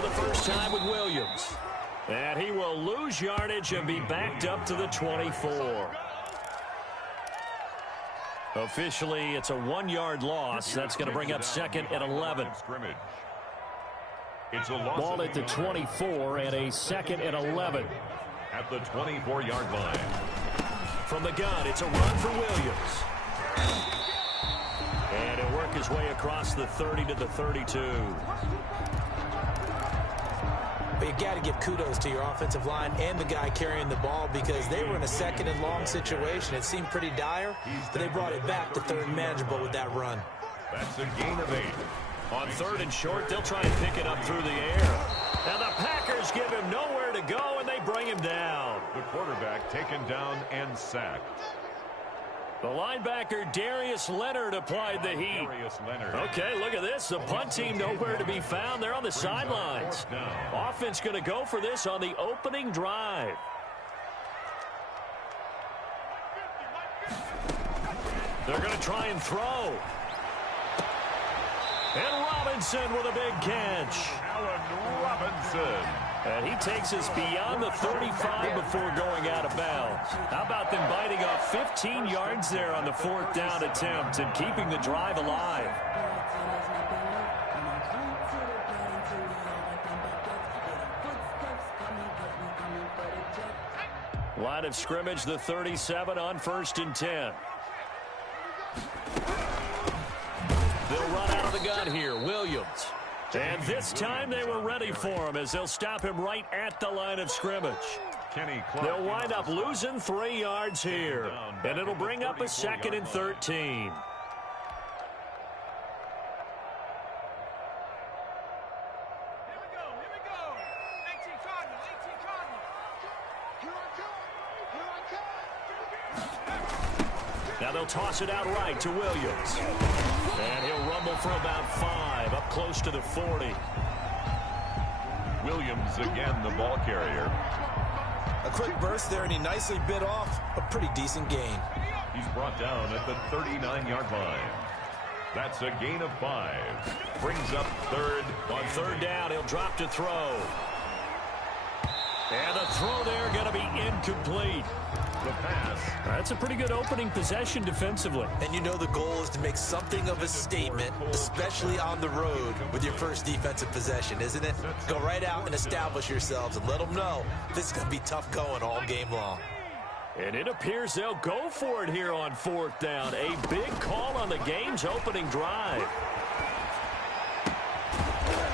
for the first time with Williams. And he will lose yardage and be backed up to the 24. Officially, it's a 1-yard loss. That's going to bring up second and 11. Ball at the 24 and a second and 11. At the 24-yard line. From the gun, it's a run for Williams. And he'll work his way across the 30 to the 32. But you got to give kudos to your offensive line and the guy carrying the ball because they were in a second and long situation. It seemed pretty dire, but they brought it back to third and manageable with that run. That's a gain of 8. On third and short, they'll try and pick it up through the air. And the Packers give him nowhere to go, and they bring him down. The quarterback taken down and sacked. The linebacker, Darius Leonard, applied the heat. Okay, look at this. The punt team nowhere to be found. They're on the sidelines. Offense going to go for this on the opening drive. They're going to try and throw. And Robinson with a big catch. Allen Robinson. And he takes us beyond the 35 before going out of bounds. How about them biting off 15 yards there on the 4th down attempt and keeping the drive alive? Line of scrimmage, the 37 on 1st and 10. They'll run out of the gun here. Williams. And this time they were ready for him as they'll stop him right at the line of scrimmage. They'll wind up losing 3 yards here. And it'll bring up a 2nd and 13. Now they'll toss it out right to Williams. And he'll rumble for about 5, up close to the 40. Williams again the ball carrier. A quick burst there, and he nicely bit off a pretty decent gain. He's brought down at the 39-yard line. That's a gain of 5. Brings up third. On 3rd down, he'll drop to throw. And the throw there going to be incomplete. The pass. That's a pretty good opening possession defensively. And you know the goal is to make something of a statement, especially on the road with your first defensive possession, isn't it? Go right out and establish yourselves and let them know this is going to be tough going all game long. And it appears they'll go for it here on 4th down. A big call on the game's opening drive.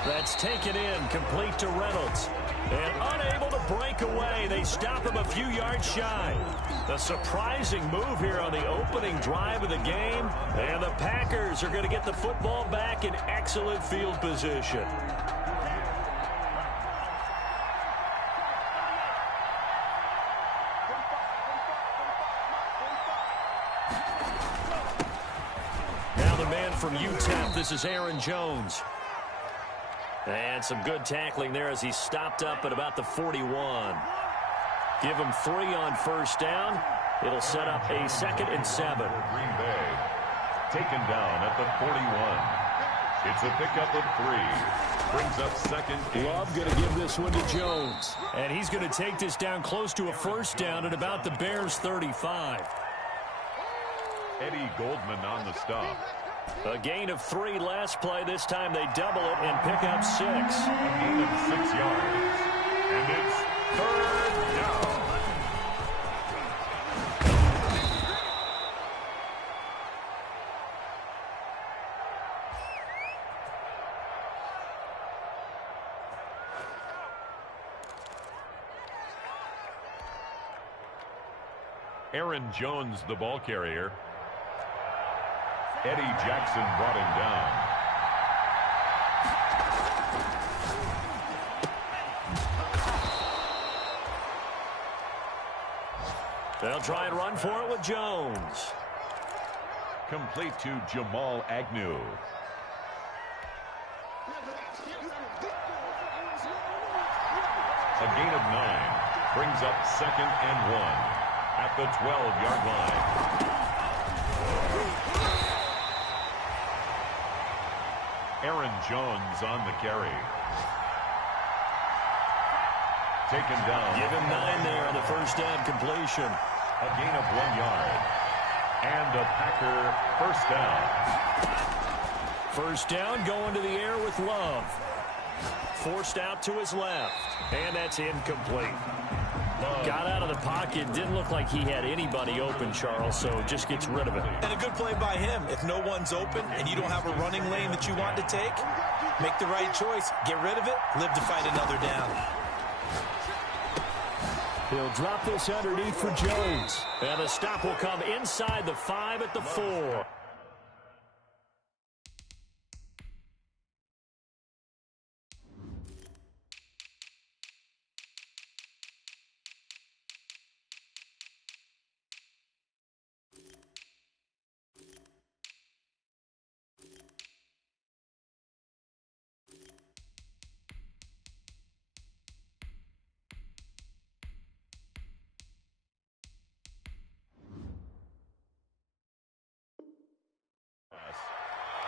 That's taken in, complete to Reynolds. And unable to break away, they stop him a few yards shy. A surprising move here on the opening drive of the game. And the Packers are going to get the football back in excellent field position. Now the man from UTEP, this is Aaron Jones. And some good tackling there as he stopped up at about the 41. Give him 3 on 1st down. It'll set up a 2nd and 7. Green Bay taken down at the 41. It's a pickup of 3. Brings up 2nd. Love going to give this one to Jones. And he's going to take this down close to a 1st down at about the Bears' 35. Eddie Goldman on the stop. A gain of 3 last play. This time they double it and pick up 6. A gain of 6 yards. And it's 3rd down. Aaron Jones, the ball carrier. Eddie Jackson brought him down. They'll try and run for it with Jones. Complete to Jamal Agnew. A gain of 9. Brings up 2nd and 1 at the 12-yard line. Aaron Jones on the carry. Taken down. Give him 9 there on the first down completion. A gain of 1 yard. And a Packer first down. First down going to the air with Love. Forced out to his left. And that's incomplete. Got out of the pocket. Didn't look like he had anybody open, Charles, so just gets rid of it. And a good play by him. If no one's open and you don't have a running lane that you want to take, make the right choice. Get rid of it. Live to fight another down. He'll drop this underneath for Jones. And the stop will come inside the 5 at the 4.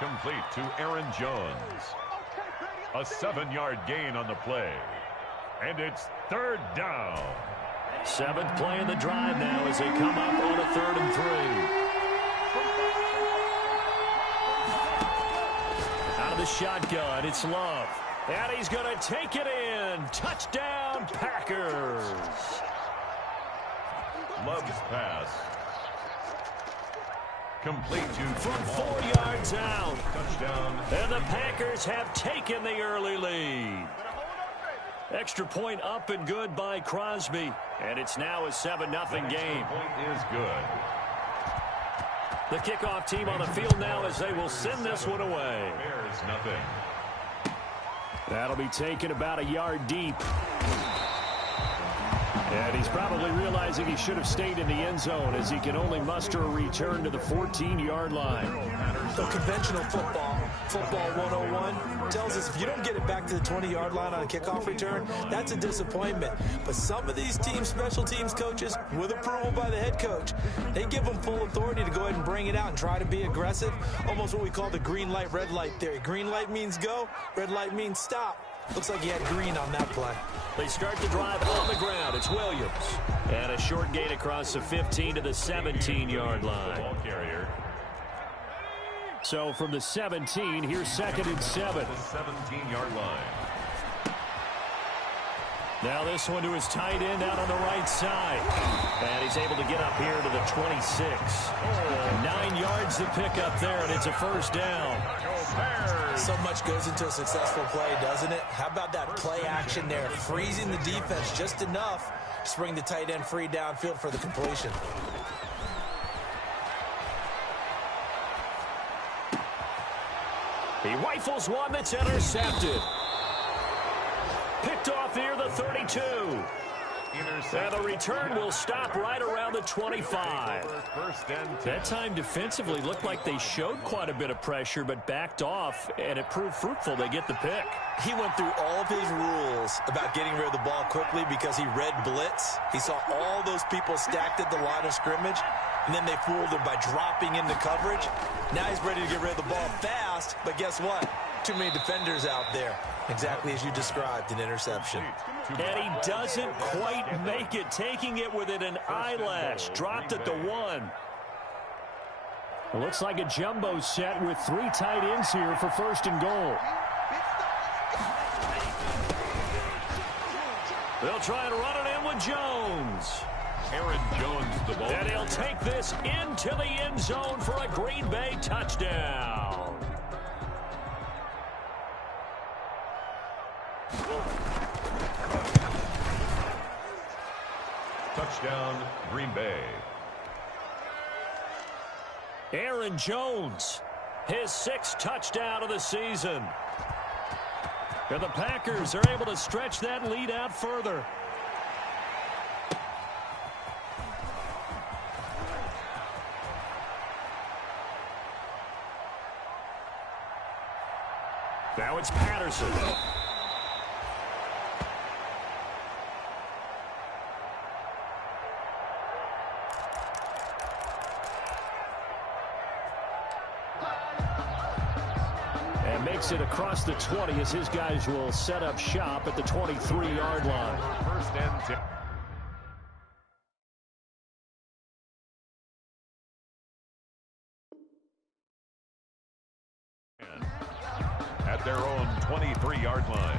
Complete to Aaron Jones. A 7-yard gain on the play. And it's third down. 7th play in the drive now as they come up on a 3rd and 3. Out of the shotgun, it's Love. And he's going to take it in. Touchdown, Packers. Love's pass. Complete to from 4 yards out. Touchdown. And the Packers have taken the early lead. Extra point up and good by Crosby. And it's now a 7-0 game. Point is good. The kickoff team on the field now as they will send this one away. Bears nothing. That'll be taken about a yard deep. And he's probably realizing he should have stayed in the end zone as he can only muster a return to the 14-yard line. So conventional football 101, tells us if you don't get it back to the 20-yard line on a kickoff return, that's a disappointment. But some of these teams, special teams coaches, with approval by the head coach, they give them full authority to go ahead and bring it out and try to be aggressive, almost what we call the green light, red light theory. Green light means go, red light means stop. Looks like he had green on that play. They start the drive on the ground. It's Williams. And a short gain across the 15 to the 17-yard line. Ball carrier. So from the 17, here's 2nd and 7. The 17-yard line. Now this one to his tight end out on the right side. And he's able to get up here to the 26. 9 yards to pick up there, and it's a first down. So much goes into a successful play, doesn't it? How about that play action there? Freezing the defense just enough to bring the tight end free downfield for the completion. He rifles one that's intercepted. Picked off near the 32. And the return will stop right around the 25. That time defensively looked like they showed quite a bit of pressure but backed off, and it proved fruitful. They get the pick. He went through all of his rules about getting rid of the ball quickly because he read blitz. He saw all those people stacked at the line of scrimmage, and then they fooled him by dropping into coverage. Now he's ready to get rid of the ball fast, but guess what? Too many defenders out there. Exactly as you described, an interception. And he doesn't quite make it, taking it within an eyelash. Dropped at the 1. It looks like a jumbo set with 3 tight ends here for 1st and goal. They'll try and run it in with Jones. Aaron Jones the ball. And he'll take this into the end zone for a Green Bay touchdown. Touchdown, Green Bay. Aaron Jones, his 6th touchdown of the season. And the Packers are able to stretch that lead out further. Now it's Patterson. makes it across the 20 as his guys will set up shop at the 23-yard line. First and 10. At their own 23-yard line.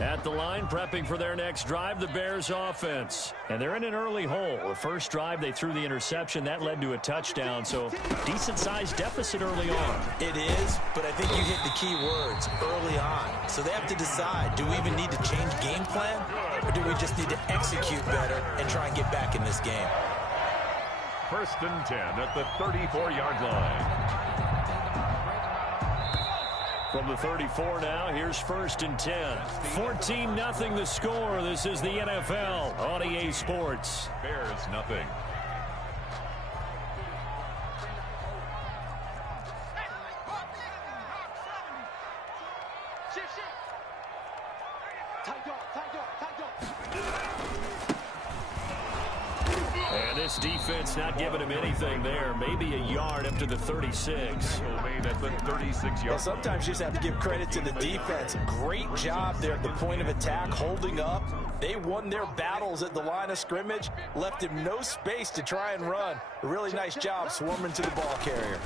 At the line, prepping for their next drive, the Bears offense. And they're in an early hole. The first drive, they threw the interception. That led to a touchdown, so decent-sized deficit early on. It is, but I think you hit the key words, early on. So they have to decide, do we even need to change game plan, or do we just need to execute better and try and get back in this game? First and 10 at the 34-yard line. From the 34 now, here's first and 10. 14-0 the score. This is the NFL on EA Sports. Bears nothing. And this defense not giving him anything there. Maybe a yard up to the 36. Made at the 36-yard. Well, sometimes you just have to give credit to the defense. Great job there at the point of attack, holding up. They won their battles at the line of scrimmage, left him no space to try and run. A really nice job swarming to the ball carrier.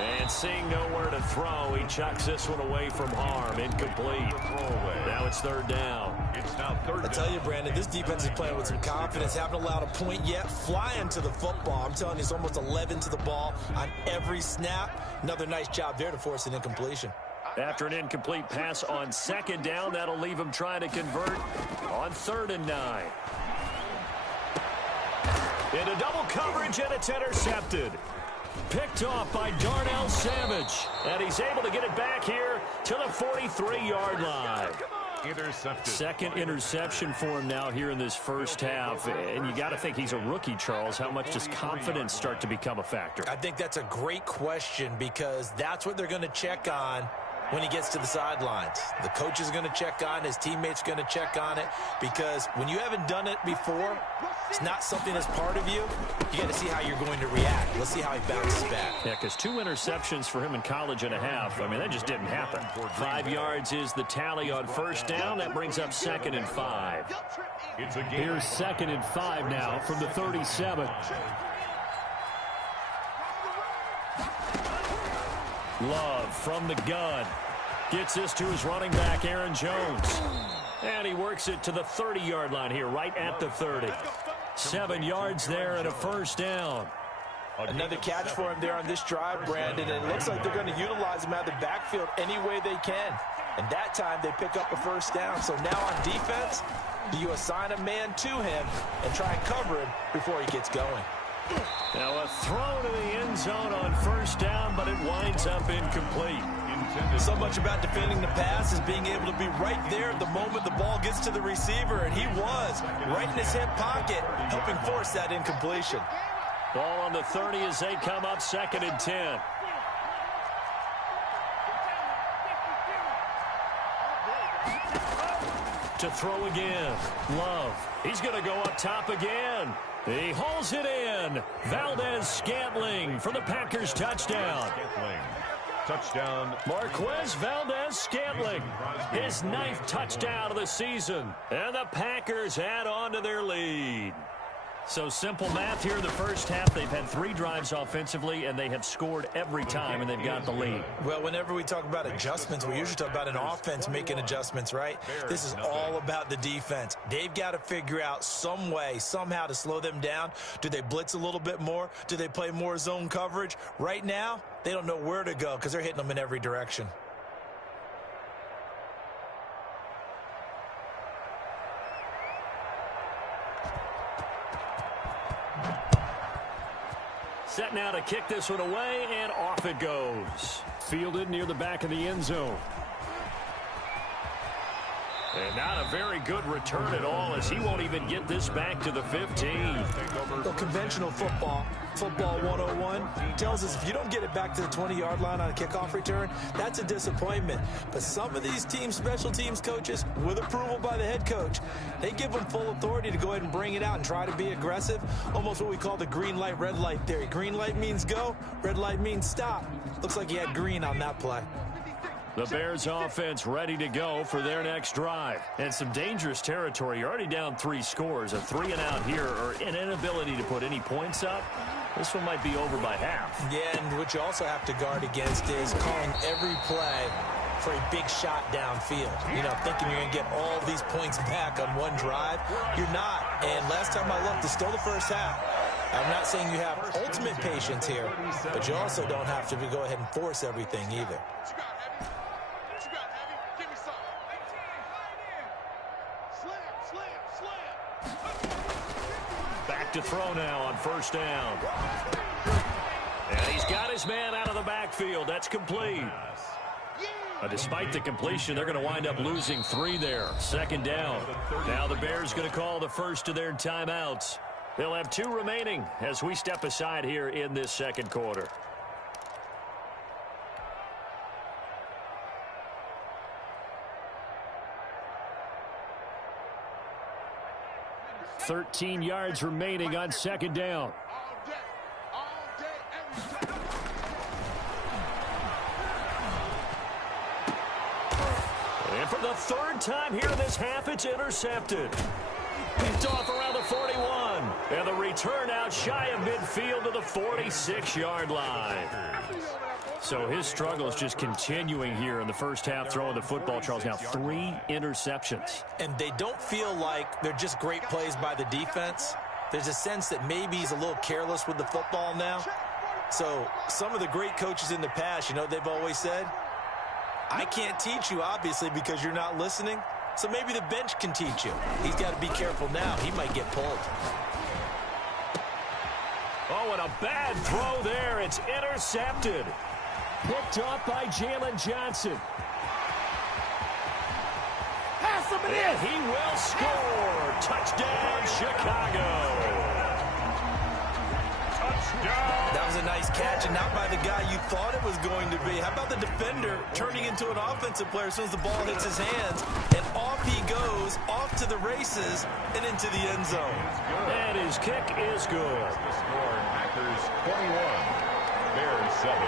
And seeing nowhere to throw, he chucks this one away from harm. Incomplete. Now it's third down. It's now third down. I tell you, Brandon, this defense is playing with some confidence. Haven't allowed a point yet. Flying to the football. I'm telling you, it's almost 11 to the ball on every snap. Another nice job there to force an incompletion. After an incomplete pass on second down, that'll leave him trying to convert on 3rd and 9. Into double coverage, and it's intercepted. Picked off by Darnell Savage. And he's able to get it back here to the 43-yard line. Intercepted. Second interception for him now here in this first half. And you got to think he's a rookie, Charles. How much does confidence start to become a factor? I think that's a great question because that's what they're going to check on when he gets to the sidelines. The coach is going to check on, his teammates going to check on it, because when you haven't done it before, it's not something that's part of you. You got to see how you're going to react. Let's see how he bounces back. Yeah, because 2 interceptions for him in college and a half. I mean, that just didn't happen. 5 yards is the tally on first down. That brings up 2nd and 5. Here's 2nd and 5 now from the 37. Love from the gun. Gets this to his running back, Aaron Jones. And he works it to the 30-yard line here, right at the 30. 7 yards there and a first down. Another catch for him there on this drive, Brandon, and it looks like they're going to utilize him out of the backfield any way they can. And that time they pick up a first down. So now on defense, do you assign a man to him and try and cover him before he gets going? Now a throw to the end zone on first down, but it winds up incomplete. So much about defending the pass is being able to be right there at the moment the ball gets to the receiver, and he was right in his hip pocket, helping force that incompletion. Ball on the 30 as they come up 2nd and 10. To throw again. Love. He's going to go up top again. He hauls it in. Valdez-Scantling for the Packers touchdown. Touchdown. Marquez Valdez-Scantling, his 9th touchdown of the season. And the Packers add on to their lead. So simple math here in the first half. They've had 3 drives offensively, and they have scored every time, and they've got the lead. Well, whenever we talk about adjustments, we usually talk about an offense making adjustments, right? This is all about the defense. They've got to figure out some way, somehow to slow them down. Do they blitz a little bit more? Do they play more zone coverage? Right now, they don't know where to go because they're hitting them in every direction. Set now to kick this one away, and off it goes. Fielded near the back of the end zone. And not a very good return at all, as he won't even get this back to the 15. Well, conventional football 101, tells us if you don't get it back to the 20-yard line on a kickoff return, that's a disappointment. But some of these special teams coaches, with approval by the head coach, they give them full authority to go ahead and bring it out and try to be aggressive, almost what we call the green light, red light theory. Green light means go, red light means stop. Looks like he had green on that play. The Bears offense ready to go for their next drive. And some dangerous territory. You're already down 3 scores. A 3-and-out here, or an inability to put any points up. This one might be over by half. Yeah, and what you also have to guard against is calling every play for a big shot downfield. You know, thinking you're going to get all these points back on one drive. You're not. And last time I looked, it's still the first half. I'm not saying you have ultimate patience here, but you also don't have to go ahead and force everything either. Back to throw now on first down. And he's got his man out of the backfield. That's complete. Despite the completion, they're going to wind up losing 3 there. Second down. Now the Bears going to call the first of their timeouts. They'll have 2 remaining as we step aside here in this second quarter. $13 yards remaining on second down. And for the 3rd time here this half, it's intercepted. Picked off around the 41. And the return out shy of midfield to the 46-yard line. So his struggle is just continuing here in the first half, throwing the football. Charles, now 3 interceptions. And they don't feel like they're just great plays by the defense. There's a sense that maybe he's a little careless with the football now. So some of the great coaches in the past, you know, they've always said, I can't teach you, obviously, because you're not listening. So maybe the bench can teach you. He's got to be careful now. He might get pulled. Oh, and a bad throw there. It's intercepted. Picked off by Jalen Johnson. Pass him in. He will score. Touchdown, Chicago. Touchdown. That was a nice catch, and not by the guy you thought it was going to be. How about the defender turning into an offensive player as soon as the ball hits his hands, and off he goes, off to the races, and into the end zone. And his kick is good. The score, Packers 21, Bears 7.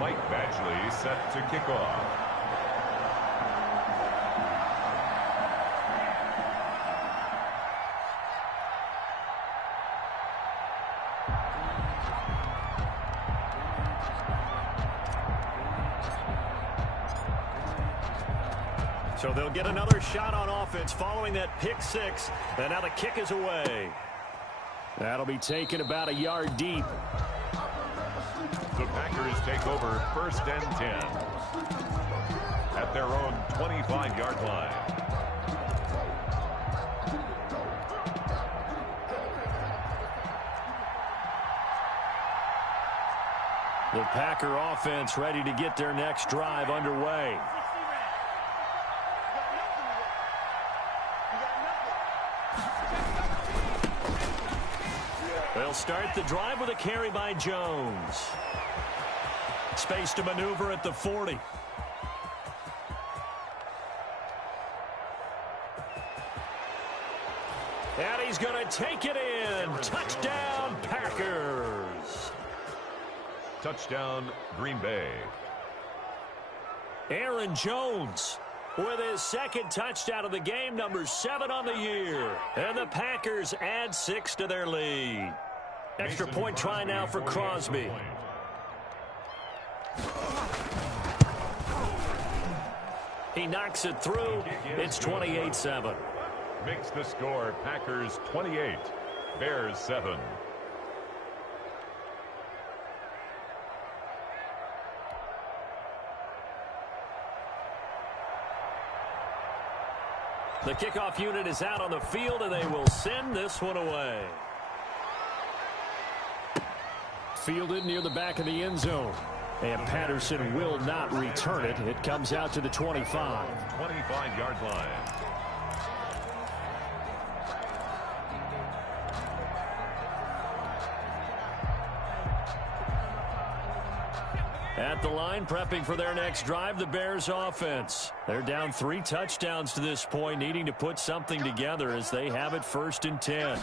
Mike Badgley set to kick off. So they'll get another shot on offense following that pick 6. And now the kick is away. That'll be taken about a yard deep. The Packers take over 1st and 10 at their own 25-yard line. The Packer offense ready to get their next drive underway. They'll start the drive with a carry by Jones. Space to maneuver at the 40. And he's going to take it in. Touchdown, Packers. Touchdown, Green Bay. Aaron Jones with his 2nd touchdown of the game, number 7 on the year. And the Packers add 6 to their lead. Extra point try now for Crosby. He knocks it through. It's 28-7. Makes the score Packers 28, Bears 7. The kickoff unit is out on the field, and they will send this one away. Fielded near the back of the end zone. And Patterson will not return it. It comes out to the 25. 25-yard line. At the line, prepping for their next drive, the Bears offense. They're down 3 touchdowns to this point, needing to put something together as they have it 1st and 10.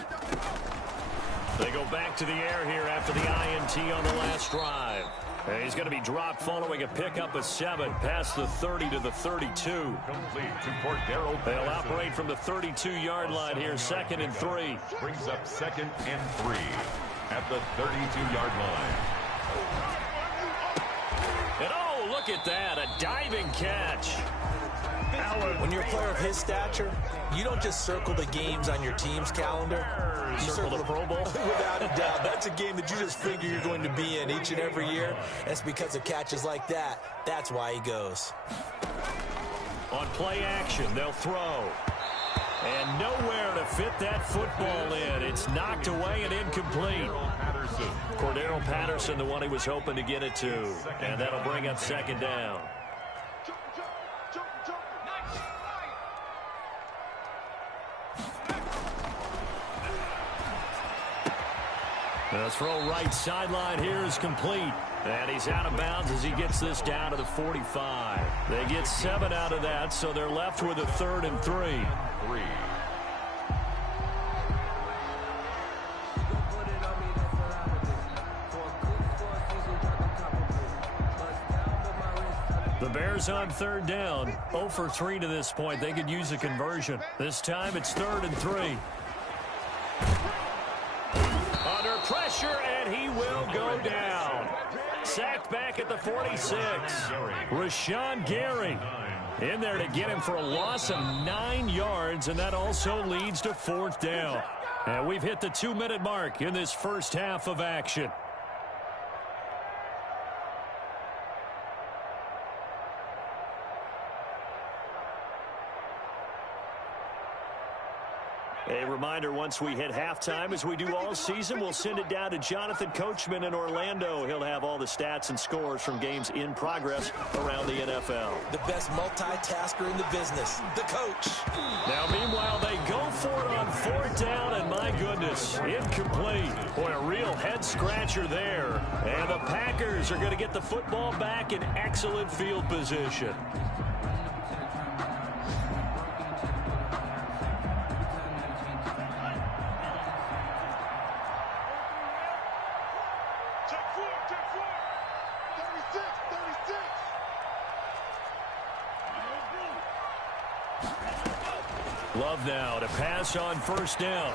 They go back to the air here after the INT on the last drive. And he's going to be dropped following a pickup of 7 past the 30 to the 32. Complete to Cordero. They'll operate from the 32-yard line here, 2nd and 3. Brings up 2nd and 3 at the 32-yard line. And oh, look at that, a diving catch. When you're a player of his stature, you don't just circle the games on your team's calendar. You circle the Pro Bowl? Without a doubt. That's a game that you just figure you're going to be in each and every year. That's because of catches like that. That's why he goes. On play action, they'll throw. And nowhere to fit that football in. It's knocked away and incomplete. Cordero Patterson, the one he was hoping to get it to. And that'll bring up 2nd down. The throw right sideline here is complete. And he's out of bounds as he gets this down to the 45. They get 7 out of that, so they're left with a 3rd and 3. The Bears on 3rd down. 0 for 3 to this point. They could use a conversion. This time it's 3rd and 3. Under pressure, and he will go down. Sacked back at the 46. Rashawn Gary in there to get him for a loss of 9 yards, and that also leads to 4th down. And we've hit the 2-minute mark in this first half of action. A reminder, once we hit halftime, as we do all season, we'll send it down to Jonathan Coachman in Orlando. He'll have all the stats and scores from games in progress around the NFL. The best multitasker in the business, the coach. Now, meanwhile, they go for it on 4th down, and my goodness, incomplete. Boy, a real head-scratcher there. And the Packers are going to get the football back in excellent field position. Love now to pass on 1st down.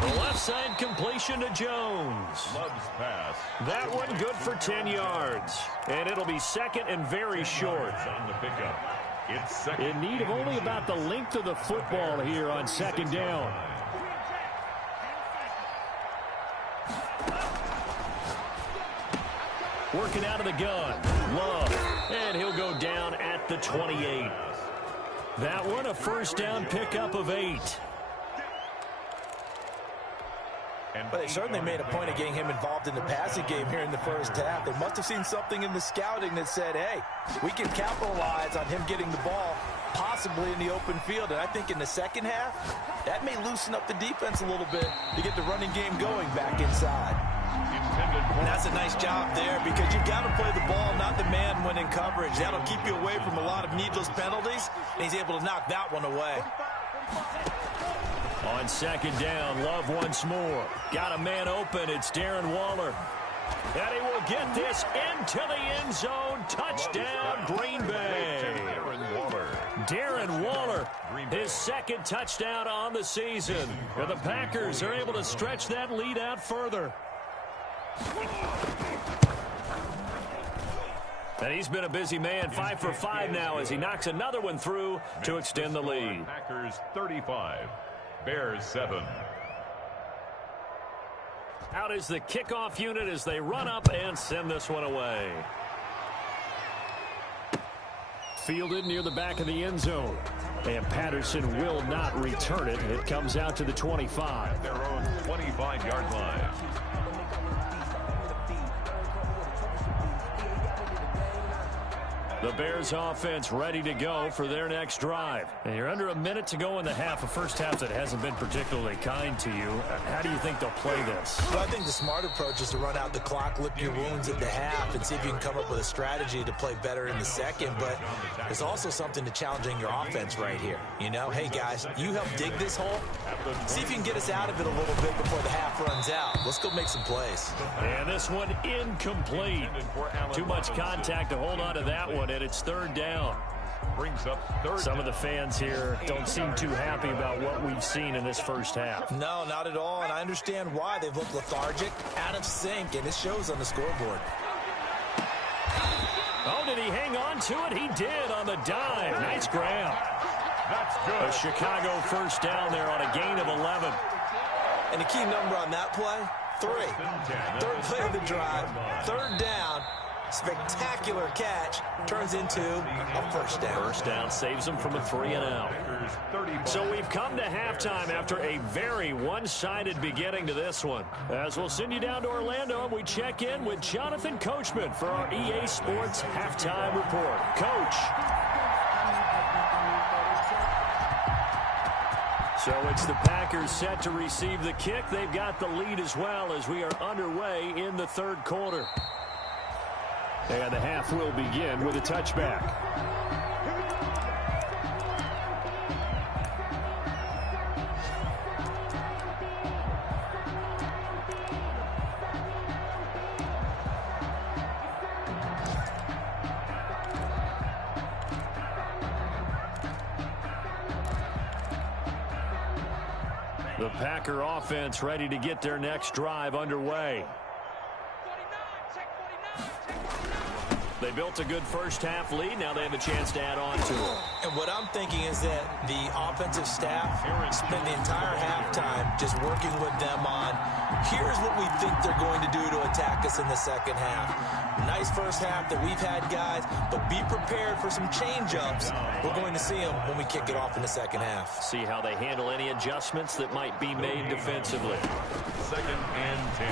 The left side completion to Jones. Love's pass. That one good for 10 yards. And it'll be 2nd and very short. On the pickup. It's 2nd. In need of only about the length of the football here on 2nd down. Working out of the gun. Love. And he'll go down at the 28. That one, a 1st down pickup of 8. But they certainly made a point of getting him involved in the passing game here in the first half. They must have seen something in the scouting that said, hey, we can capitalize on him getting the ball, possibly in the open field. And I think in the second half, that may loosen up the defense a little bit to get the running game going back inside. And that's a nice job there because you've got to play the ball, not the man when in coverage. That'll keep you away from a lot of needless penalties, and he's able to knock that one away. On 2nd down, Love once more. Got a man open. It's Darren Waller. And he will get this into the end zone. Touchdown, Green Bay. Darren Waller, his 2nd touchdown on the season. And the Packers are able to stretch that lead out further. And he's been a busy man, 5 for 5 now as he knocks another one through to extend the lead. Packers 35, Bears 7. Out is the kickoff unit as they run up and send this one away. Fielded near the back of the end zone. And Patterson will not return it. It comes out to the 25. Their own 25-yard line. The Bears offense ready to go for their next drive. And you're under a minute to go in the half, a first half that hasn't been particularly kind to you. How do you think they'll play this? Well, I think the smart approach is to run out the clock, lick your wounds at the half, and see if you can come up with a strategy to play better in the second. But there's also something to challenging your offense right here. You know, hey, guys, you help dig this hole. See if you can get us out of it a little bit before the half runs out. Let's go make some plays. And this one incomplete. Too much contact to hold on to that one, and it's third down. Brings up third. Some of the fans here don't seem too happy about what we've seen in this first half. No, not at all, and I understand why. They've looked lethargic, out of sync, and it shows on the scoreboard. Oh, did he hang on to it? He did on the dive. Nice grab. That's good. A Chicago first down there on a gain of 11. And the key number on that play, 3. Third play of the drive, third down. Spectacular catch turns into a first down. First down saves them from a 3-and-out. So we've come to halftime after a very one-sided beginning to this one. As we'll send you down to Orlando, and we check in with Jonathan Coachman for our EA Sports Halftime Report. Coach. So it's the Packers set to receive the kick. They've got the lead as well as we are underway in the third quarter. And the half will begin with a touchback. The Packer offense ready to get their next drive underway. They built a good first-half lead. Now they have a chance to add on to it. And what I'm thinking is that the offensive staff spent the entire halftime just working with them on, here's what we think they're going to do to attack us in the second half. Nice first half that we've had, guys, but be prepared for some change-ups. We're going to see them when we kick it off in the second half. See how they handle any adjustments that might be made defensively. 2nd and 10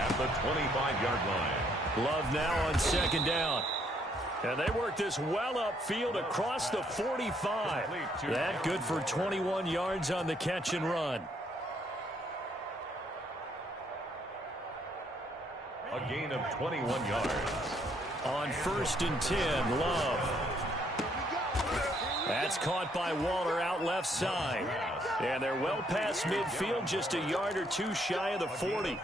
at the 25-yard line. Love now on second down. And they work this well upfield across the 45. That good for 21 yards on the catch and run. A gain of 21 yards. On 1st and 10, Love. That's caught by Waller out left side. And they're well past midfield, just a yard or two shy of the 40.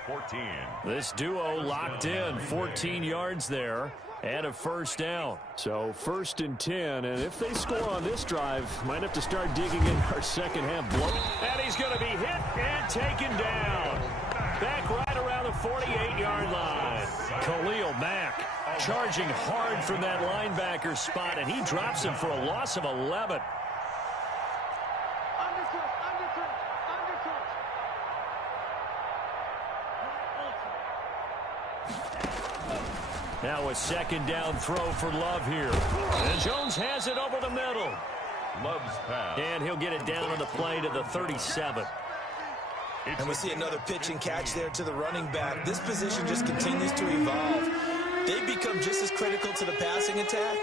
This duo locked in, 14 yards there, and a first down. So 1st and 10, and if they score on this drive, might have to start digging in our second half blow. And he's going to be hit and taken down. Back right around the 48-yard line. Khalil Mack charging hard from that linebacker spot, and he drops him for a loss of 11. Now a second down throw for Love here. And Jones has it over the middle. Love's pass. And he'll get it down on the play to the 37. And we see another pitch and catch there to the running back. This position just continues to evolve. They become just as critical to the passing attack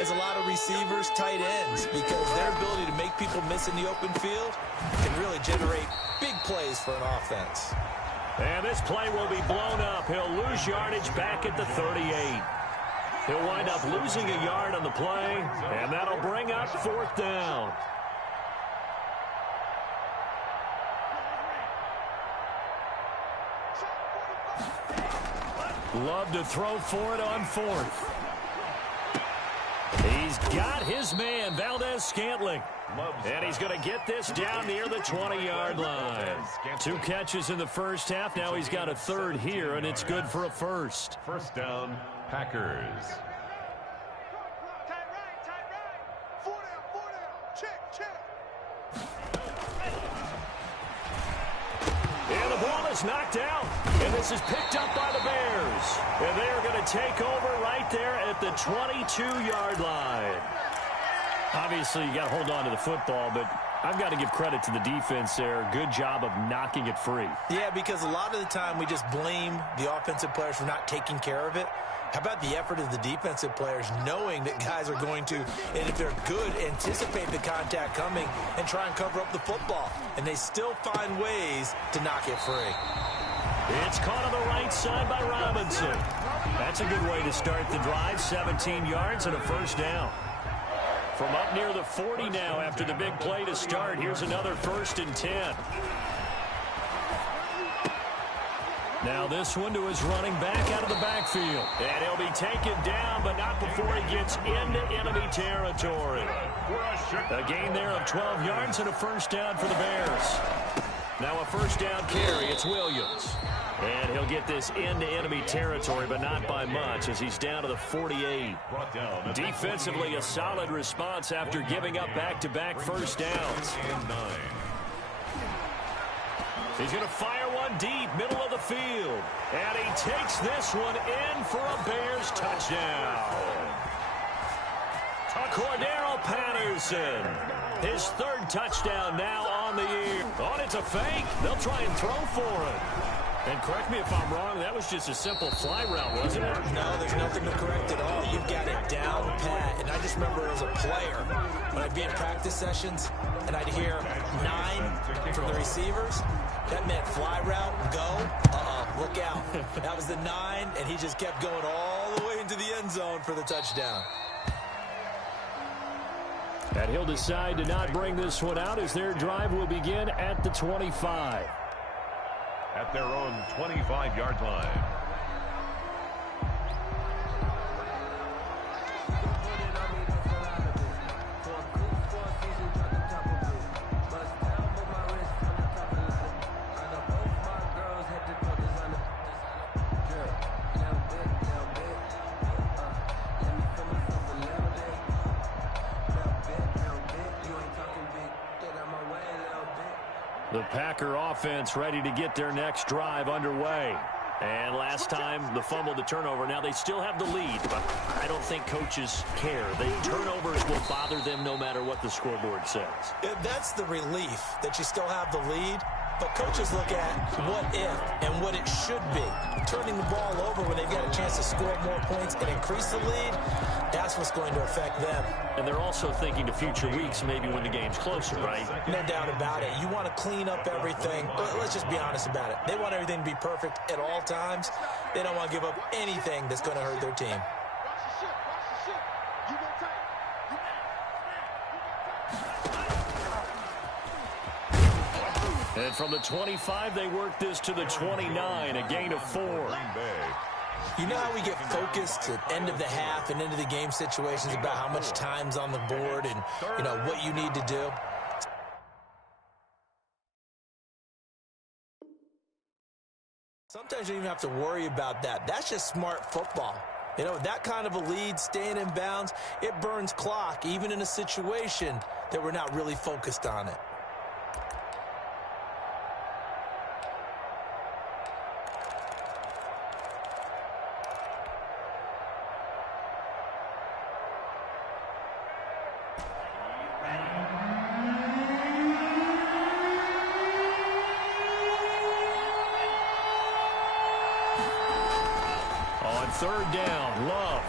as a lot of receivers, tight ends, because their ability to make people miss in the open field can really generate big plays for an offense. And this play will be blown up. He'll lose yardage back at the 38. He'll wind up losing a yard on the play, and that'll bring up 4th down. Love to throw for it on 4th. He's got his man, Valdez-Scantling. And he's going to get this down near the 20-yard line. 2 catches in the first half. Now he's got a third here, and it's good for a first. First down, Packers. And the ball is knocked out. And this is picked up by the Bears. And they are going to take over right there at the 22-yard line. Obviously, you got to hold on to the football, but I've got to give credit to the defense there. Good job of knocking it free. Yeah, because a lot of the time we just blame the offensive players for not taking care of it. How about the effort of the defensive players knowing that guys are going to, and if they're good, anticipate the contact coming and try and cover up the football. And they still find ways to knock it free. It's caught on the right side by Robinson. That's a good way to start the drive. 17 yards and a first down. From up near the 40 now after the big play to start. Here's another 1st and 10. Now this one to his running back out of the backfield. And he'll be taken down, but not before he gets into enemy territory. A gain there of 12 yards and a first down for the Bears. Now a first down carry. It's Williams. And he'll get this into enemy territory, but not by much as he's down to the 48. Defensively, a solid response after giving up back-to-back first downs. He's going to fire one deep, middle of the field. And he takes this one in for a Bears touchdown. Cordero Patterson. His 3rd touchdown now on the year. Oh, it's a fake. They'll try and throw for it. And correct me if I'm wrong, that was just a simple fly route, wasn't it? No, there's nothing to correct at all. You've got it down pat. And I just remember as a player, when I'd be in practice sessions, and I'd hear 9 from the receivers, that meant fly route, go, look out. That was the 9, and he just kept going all the way into the end zone for the touchdown. And he'll decide to not bring this one out as their drive will begin at the 25. At their own 25-yard line. The Packer offense ready to get their next drive underway. And last time, the fumble, the turnover. Now they still have the lead, but I don't think coaches care. The turnovers will bother them no matter what the scoreboard says. That's the relief that you still have the lead. But coaches look at what if and what it should be. Turning the ball over when they've got a chance to score more points and increase the lead, that's what's going to affect them. And they're also thinking to future weeks, maybe when the game's closer, right? No doubt about it. You want to clean up everything. Let's just be honest about it. They want everything to be perfect at all times. They don't want to give up anything that's going to hurt their team. And from the 25, they work this to the 29, a gain of 4. You know how we get focused at end of the half and into the game situations about how much time's on the board and, you know, what you need to do? Sometimes you don't even have to worry about that. That's just smart football. You know, that kind of a lead, staying in bounds, it burns clock, even in a situation that we're not really focused on it. Third down, Love.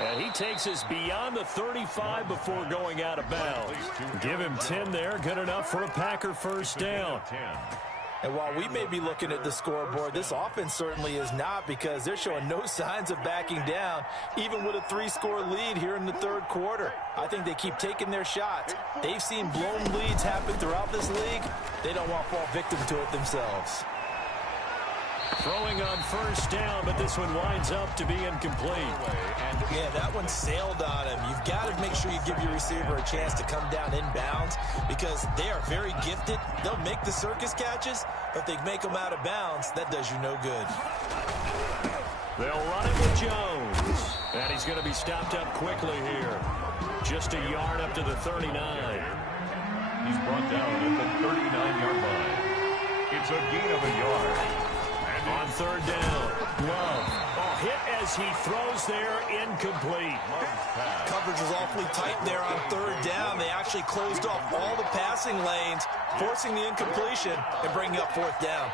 And he takes us beyond the 35 before going out of bounds. Give him 10 there, good enough for a Packer first down. And while we may be looking at the scoreboard, this offense certainly is not, because they're showing no signs of backing down, even with a 3-score lead here in the third quarter. I think they keep taking their shots. They've seen blown leads happen throughout this league. They don't want to fall victim to it themselves. Throwing on first down, but this one winds up to be incomplete. Yeah, that one sailed on him. You've got to make sure you give your receiver a chance to come down inbounds, because they are very gifted. They'll make the circus catches, but if they make them out of bounds, that does you no good. They'll run it with Jones. And he's going to be stopped up quickly here. Just a yard up to the 39. He's brought down at the 39-yard line. It's a gain of a yard. On third down, Love. Oh, hit as he throws there, incomplete. Coverage was awfully tight there on third down. They actually closed off all the passing lanes, forcing the incompletion and bringing up fourth down.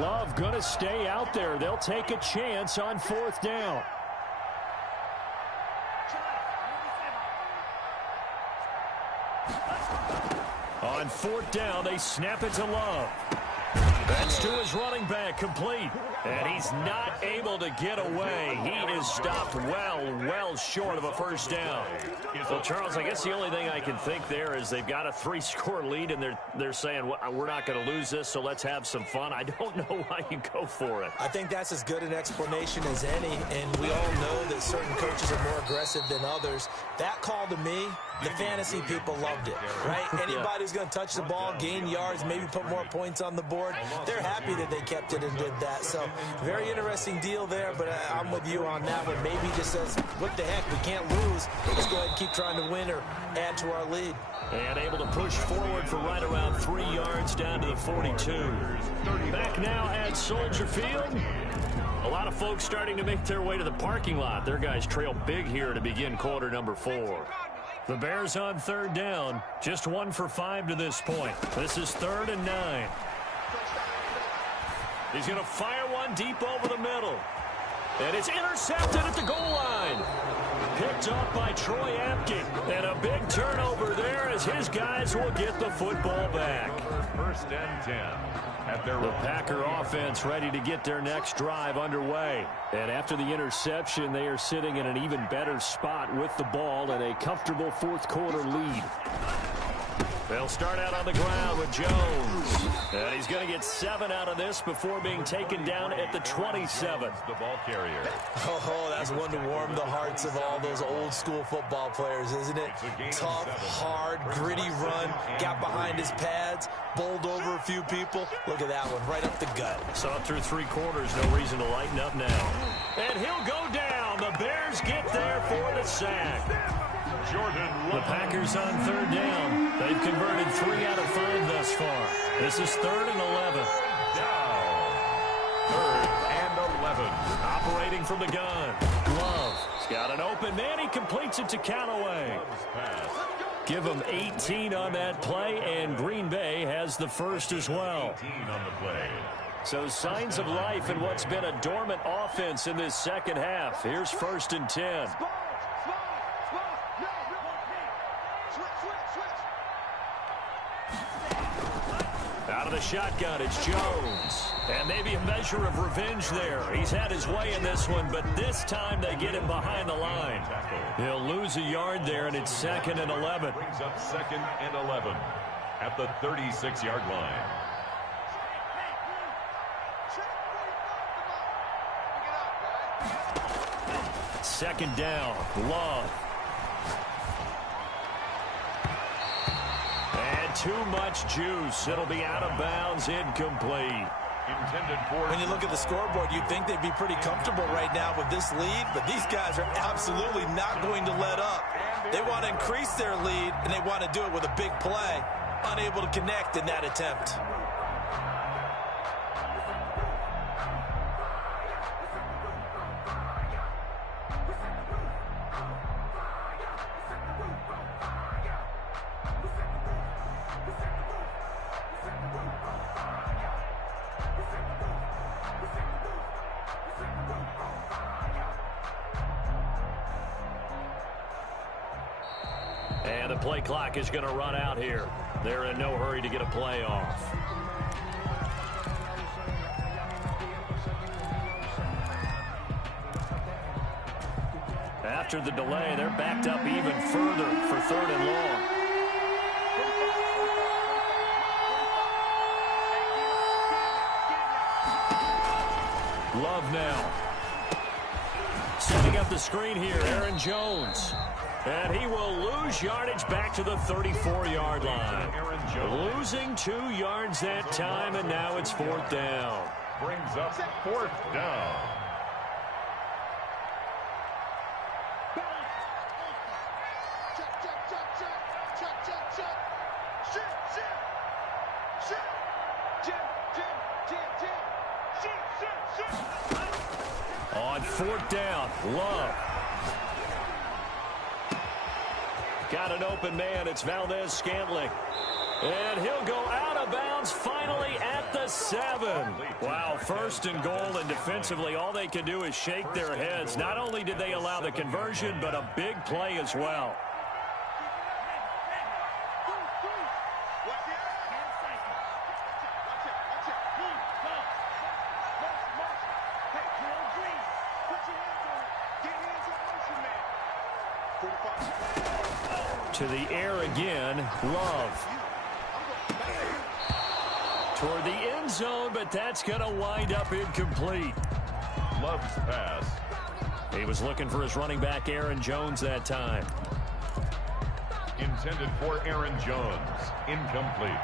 Love going to stay out there. They'll take a chance on fourth down. On fourth down, they snap it to Love. That's to his running back, complete. And he's not able to get away. He is stopped well short of a first down. Well, Charles, I guess the only thing I can think there is they've got a 3-score lead, and they're saying, well, we're not going to lose this, so let's have some fun. I don't know why you go for it. I think that's as good an explanation as any, and we all know that certain coaches are more aggressive than others. That call to me, the fantasy people loved it, right? Anybody who's going to touch the ball, gain yards, maybe put more points on the board, they're happy that they kept it and did that. So very interesting deal there, but I'm with you on that one. Maybe just says, what the heck, we can't lose. Let's go ahead and keep trying to win or add to our lead. And able to push forward for right around 3 yards down to the 42. Back now at Soldier Field. A lot of folks starting to make their way to the parking lot. Their guys trail big here to begin quarter number 4. The Bears on third down. Just 1 for 5 to this point. This is 3rd and 9. He's going to fire one deep over the middle. And it's intercepted at the goal line. Picked up by Troy Apke. And a big turnover there as his guys will get the football back. 1st and 10. The Packer offense ready to get their next drive underway. And after the interception, they are sitting in an even better spot with the ball and a comfortable fourth quarter lead. They'll start out on the ground with Jones. And he's going to get 7 out of this before being taken down at the 27. The ball carrier. Oh, that's one to warm the hearts of all those old school football players, isn't it? Tough, hard, gritty run. Got behind his pads, bowled over a few people. Look at that one, right up the gut. Saw through 3 quarters, no reason to lighten up now. And he'll go down. The Bears get there for the sack. The Packers on third down. They've converted 3 out of 5 thus far. This is 3rd and 11. Down. 3rd and 11. Operating from the gun. Love. He's got an open man. He completes it to Callaway. Give him 18 on that play, and Green Bay has the first as well. 18 on the play. So signs of life in what's been a dormant offense in this second half. Here's 1st and 10. Out of the shotgun, it's Jones. And maybe a measure of revenge there. He's had his way in this one, but this time they get him behind the line. He'll lose a yard there, and it's 2nd and 11. Brings up 2nd and 11 at the 36-yard line. Second down, Love. And too much juice. It'll be out of bounds, incomplete. When you look at the scoreboard, you'd think they'd be pretty comfortable right now with this lead, but these guys are absolutely not going to let up. They want to increase their lead, and they want to do it with a big play. Unable to connect in that attempt. And the play clock is going to run out here. They're in no hurry to get a play off. After the delay, they're backed up even further for 3rd and long. Love now. Setting up the screen here, Aaron Jones. And he will lose yardage back to the 34-yard line. Losing 2 yards that time, and now it's 4th down. Brings up 4th down. On fourth down, Love. Got an open man. It's Valdez-Scantling. And he'll go out of bounds finally at the 7. Wow, first and goal, and defensively all they can do is shake their heads. Not only did they allow the conversion, but a big play as well. To the air again, Love. Toward the end zone, but that's going to wind up incomplete. Love's pass. He was looking for his running back, Aaron Jones, that time. Intended for Aaron Jones. Incomplete.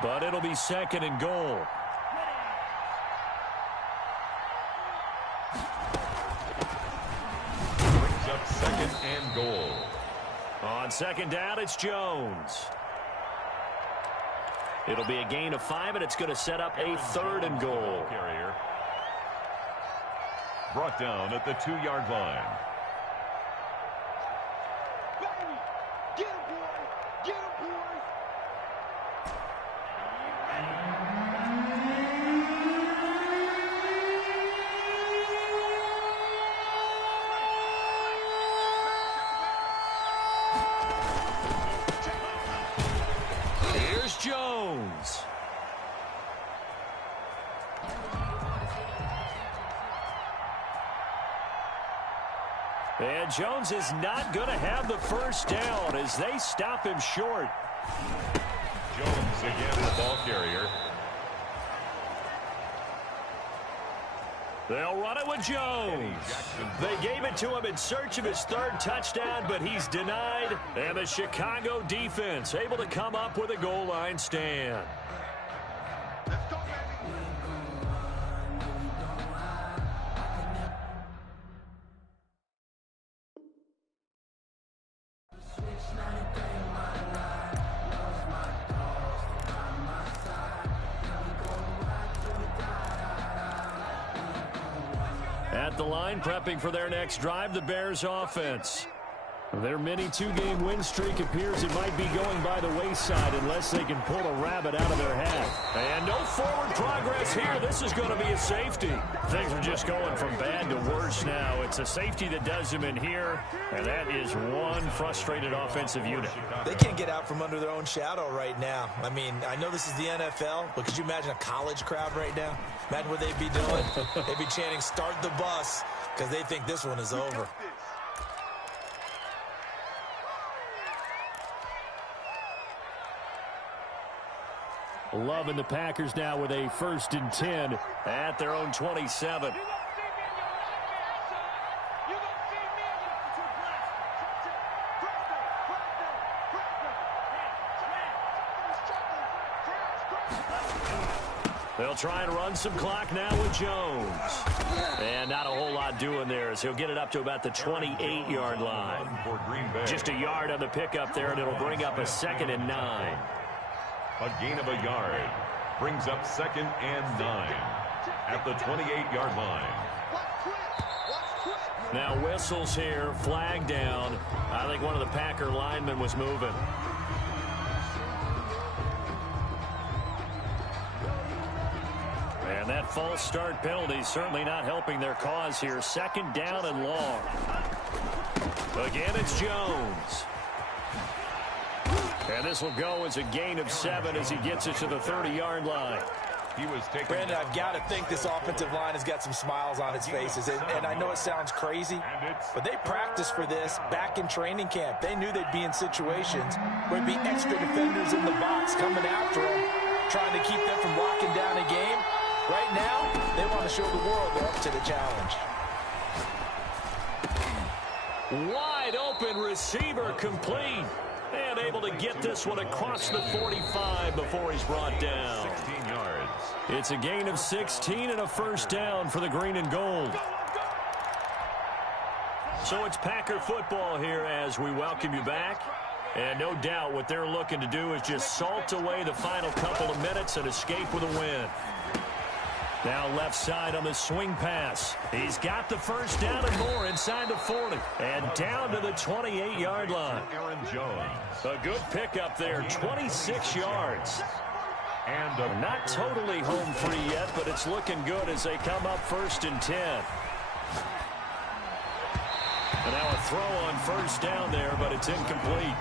But it'll be second and goal. Brings up second and goal. On second down, it's Jones. It'll be a gain of 5, and it's going to set up a third and goal. Carrier. Brought down at the 2-yard line. Get him, boy! Get him, boy! Here's Jones. And Jones is not going to have the first down as they stop him short. Jones again, the ball carrier. They'll run it with Jones. They gave it to him in search of his third touchdown, but he's denied. And the Chicago defense able to come up with a goal line stand. Let's go, baby! At the line, prepping for their next drive, the Bears offense. Their mini 2-game win streak appears it might be going by the wayside unless they can pull a rabbit out of their hat. And no forward progress here. This is going to be a safety. Things are just going from bad to worse now. It's a safety that does them in here, and that is one frustrated offensive unit. They can't get out from under their own shadow right now. I mean, I know this is the NFL, but could you imagine a college crowd right now? Imagine what they'd be doing. They'd be chanting, "Start the bus," because they think this one is over. Love and the Packers now with a 1st and 10 at their own 27. They'll try and run some clock now with Jones. And not a whole lot doing there as he'll get it up to about the 28-yard line. Just a yard on the pickup there, and it'll bring up a 2nd and 9. A gain of a yard. Brings up 2nd and 9 at the 28-yard line. Now whistles here, flag down. I think one of the Packer linemen was moving. And that false start penalty certainly not helping their cause here. 2nd down and long. Again, it's Jones. And this will go as a gain of 7 as he gets it to the 30-yard line. He was taken. Brandon, I've got to think this offensive line has got some smiles on its faces. And I know it sounds crazy, but they practiced for this back in training camp. They knew they'd be in situations where it'd be extra defenders in the box coming after them, trying to keep them from locking down a game. Right now, they want to show the world they're up to the challenge. Wide open receiver complete. And able to get this one across the 45 before he's brought down. 16 yards. It's a gain of 16 and a 1st down for the green and gold. So it's Packer football here as we welcome you back. And no doubt what they're looking to do is just salt away the final couple of minutes and escape with a win. Now left side on the swing pass. He's got the first down and more inside the 40. And down to the 28-yard line. Aaron Jones. A good pickup there, 26 yards. And not totally home free yet, but it's looking good as they come up 1st and 10. And now a throw on first down there, but it's incomplete.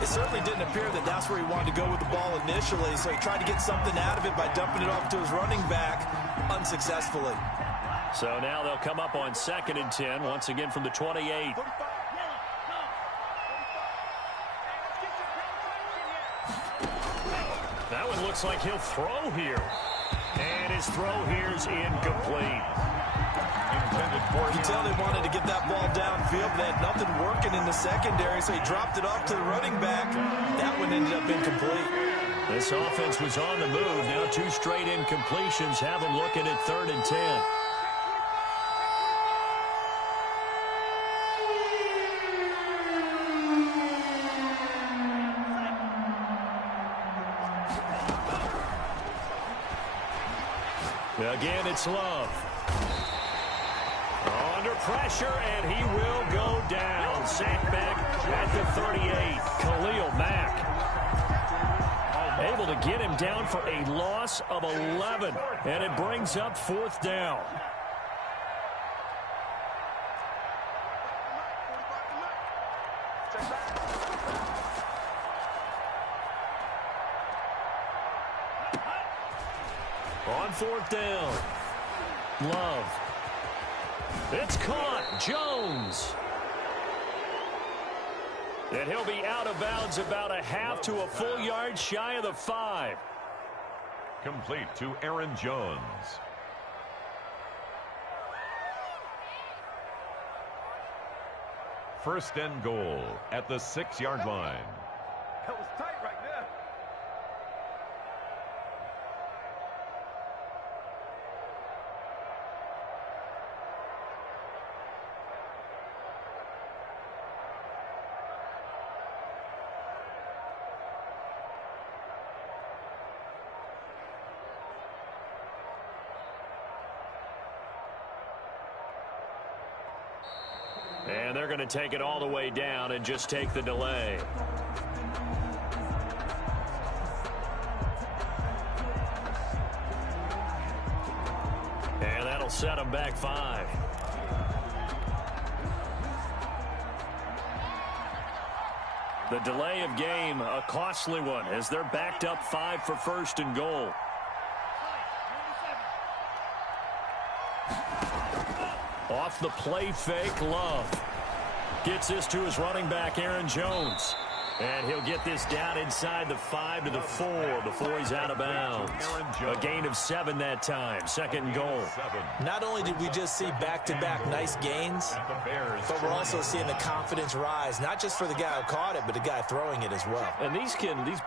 It certainly didn't appear that that's where he wanted to go with the ball initially, so he tried to get something out of it by dumping it off to his running back unsuccessfully. So now they'll come up on 2nd and 10, once again from the 28. That one looks like he'll throw here. And his throw here is incomplete. You can tell they wanted to get that ball downfield, but they had nothing working in the secondary, so he dropped it off to the running back. That one ended up incomplete. This offense was on the move. Now 2 straight incompletions have them looking at 3rd and 10. Again, it's Love. Under pressure, and he will go down. Sacked back at the 38. Khalil Mack able to get him down for a loss of 11. And it brings up 4th down. On 4th down. Love. It's caught. Jones. And he'll be out of bounds about a half to a full yard shy of the 5. Complete to Aaron Jones. First and goal at the 6-yard line. That was tight right there. And they're going to take it all the way down and just take the delay. And that'll set them back 5. The delay of game, a costly one, as they're backed up 5 for 1st and goal. Off the play fake, Love gets this to his running back, Aaron Jones. And he'll get this down inside the 5 to the 4 before he's out of bounds. A gain of 7 that time. 2nd and goal. Not only did we just see back-to-back nice gains, but we're also seeing the confidence rise, not just for the guy who caught it, but the guy throwing it as well. And these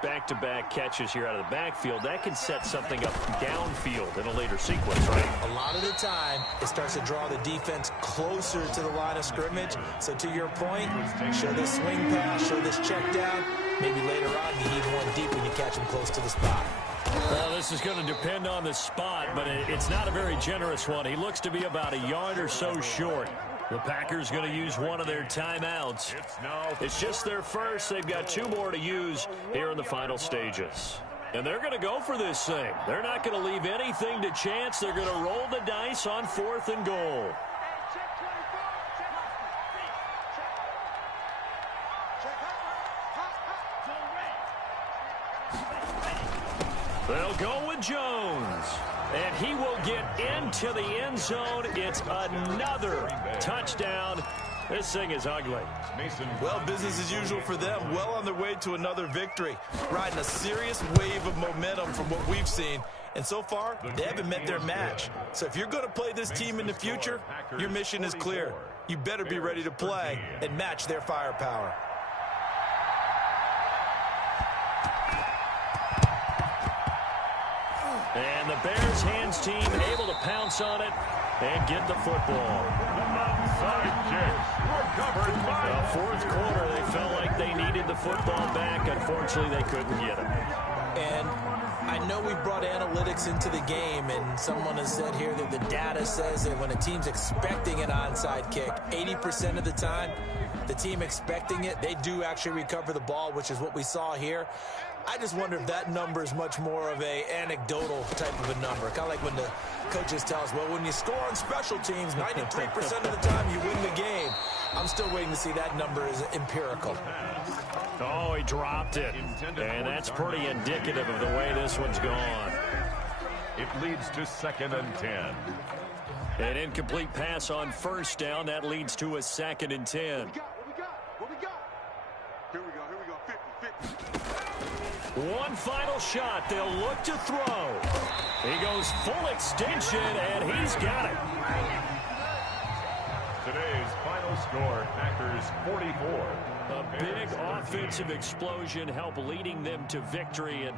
back-to-back catches here out of the backfield, that can set something up downfield in a later sequence, right? A lot of the time, it starts to draw the defense closer to the line of scrimmage. So to your point, show this swing pass, show this check down. Maybe later on, you need one deep when you catch him close to the spot. Well, this is going to depend on the spot, but it's not a very generous one. He looks to be about a yard or so short. The Packers going to use one of their timeouts. It's just their first. They've got 2 more to use here in the final stages. And they're going to go for this thing. They're not going to leave anything to chance. They're going to roll the dice on 4th and goal. They'll go with Jones. And he will get into the end zone. It's another touchdown. This thing is ugly. Well, business as usual for them. Well on their way to another victory. Riding a serious wave of momentum from what we've seen. And so far, they haven't met their match. So if you're going to play this team in the future, your mission is clear. You better be ready to play and match their firepower. And the Bears hands team able to pounce on it and get the football. Onside kick recovered by The fourth quarter, they felt like they needed the football back. Unfortunately, they couldn't get it. And I know we brought analytics into the game, and someone has said here that the data says that when a team's expecting an onside kick, 80% of the time, the team expecting it, they do actually recover the ball, which is what we saw here. I just wonder if that number is much more of a anecdotal type of a number. Kind of like when the coaches tell us, well, when you score on special teams, 93% of the time you win the game. I'm still waiting to see that number is empirical. Oh, he dropped it. And that's pretty indicative of the way this one's gone. It leads to 2nd and 10. An incomplete pass on first down. That leads to a 2nd and 10. What we got? Here we go. 50. One final shot. They'll look to throw. He goes full extension, and he's got it. Today's final score, Packers 44. A big offensive explosion helped leading them to victory. And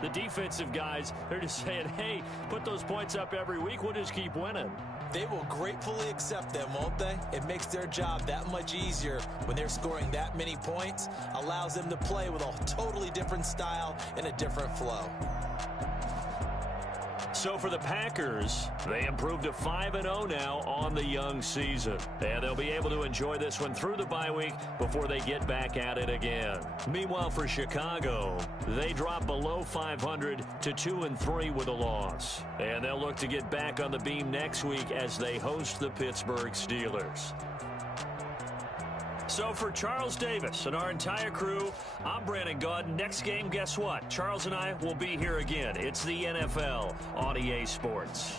the defensive guys, they're just saying, hey, put those points up every week. We'll just keep winning. They will gratefully accept them, won't they? It makes their job that much easier when they're scoring that many points. Allows them to play with a totally different style and a different flow. So for the Packers, they improved to 5-0 now on the young season. And they'll be able to enjoy this one through the bye week before they get back at it again. Meanwhile, for Chicago, they drop below 500 to 2-3 with a loss. And they'll look to get back on the beam next week as they host the Pittsburgh Steelers. So for Charles Davis and our entire crew, I'm Brandon Gaudin. Next game, guess what? Charles and I will be here again. It's the NFL on EA Sports.